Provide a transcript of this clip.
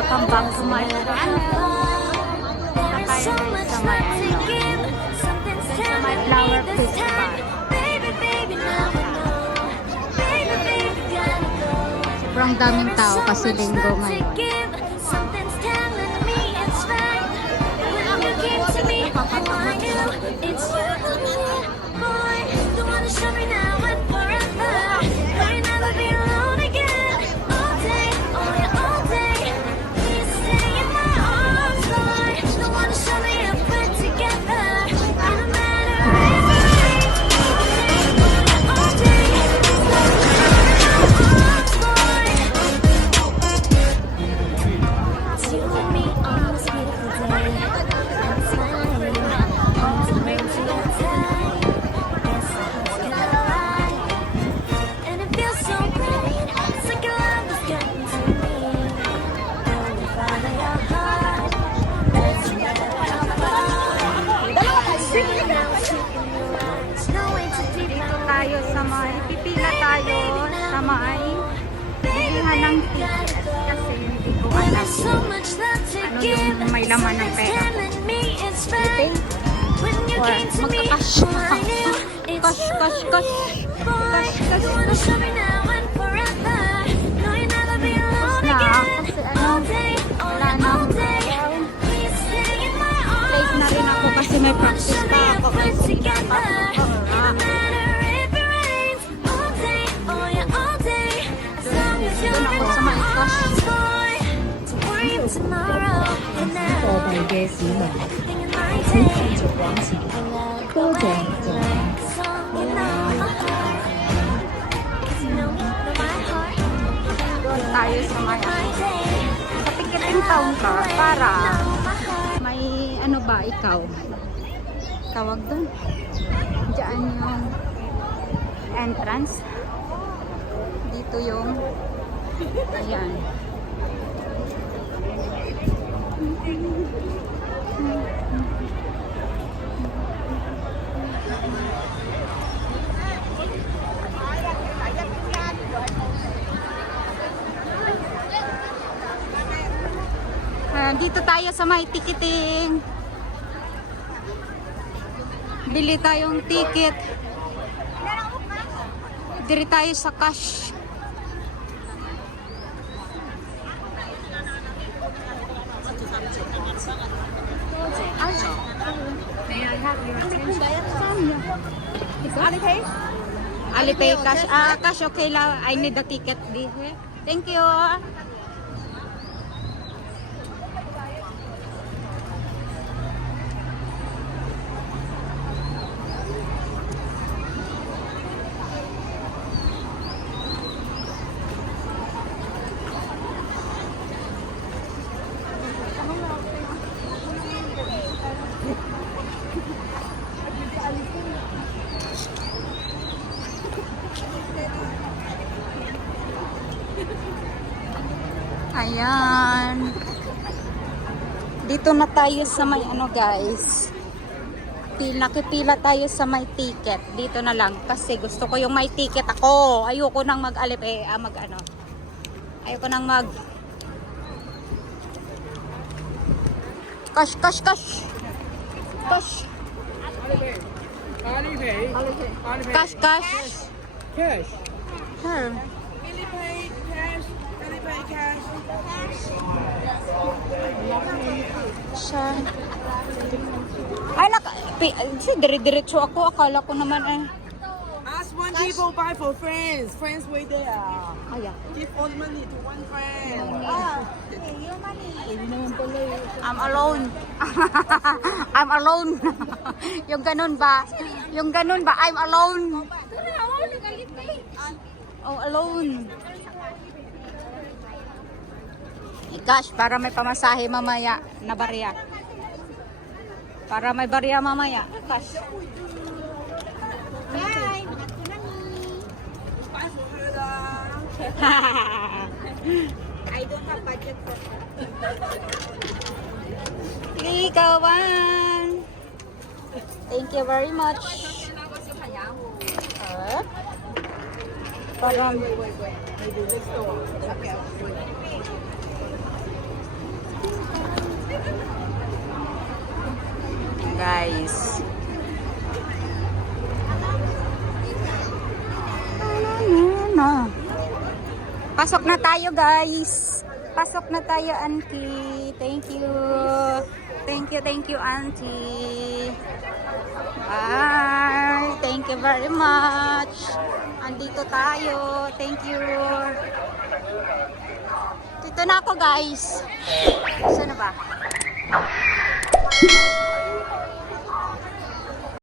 Welcome back to my channel. Tayo guys sa may sa may flower festival. Sobrang daming tao kasi linggo ngayon. Pipila tayo sa may bilihan ng ticket kasi hindi ko alam ano yung may laman ng pera ko. Shipping? Or magka-cash. Cash. Tapos na kasi wala na akong gagawin. Late na rin ako kasi may practice pa ako. Doon ako sa mga cash. 过大约市民，請繼續往前，多謝左。 Tayo sa may sa ticketing counter para may ano ba ikaw tawag doon diyan yung entrance dito yung ayan dito tayo sa may ticketing. Bili tayong ticket. Diri tayo sa cash. May I have your attention? Alipay? Alipay cash. Cash okay lang. I need the ticket. Thank you. Ayan. Dito na tayo sa may ano guys. Nakipila tayo sa may ticket. Dito na lang kasi gusto ko yung may ticket ako. Ayoko nang mag-alip mag-ano. Ayoko nang mag Cash. Cash. Sure. Siya. Ay, dire-diretso ako. Akala ko naman Ask one people buy for friends. Friends way there. Ay, Give all money to one friend. I'm alone. I'm alone. Yung ganun ba? I'm alone. Oh, alone. Gosh, para may pamasahe mamaya na barya. Para may barya mamaya. Gosh. Bye. I don't have budget for Ligawan. Thank you very much. Parang Guys. Pasok na tayo, guys. Pasok na tayo, Auntie. Thank you. Thank you, Auntie. Bye. Thank you very much. Andito tayo. Thank you. Dito na ako, guys. Saan na ba?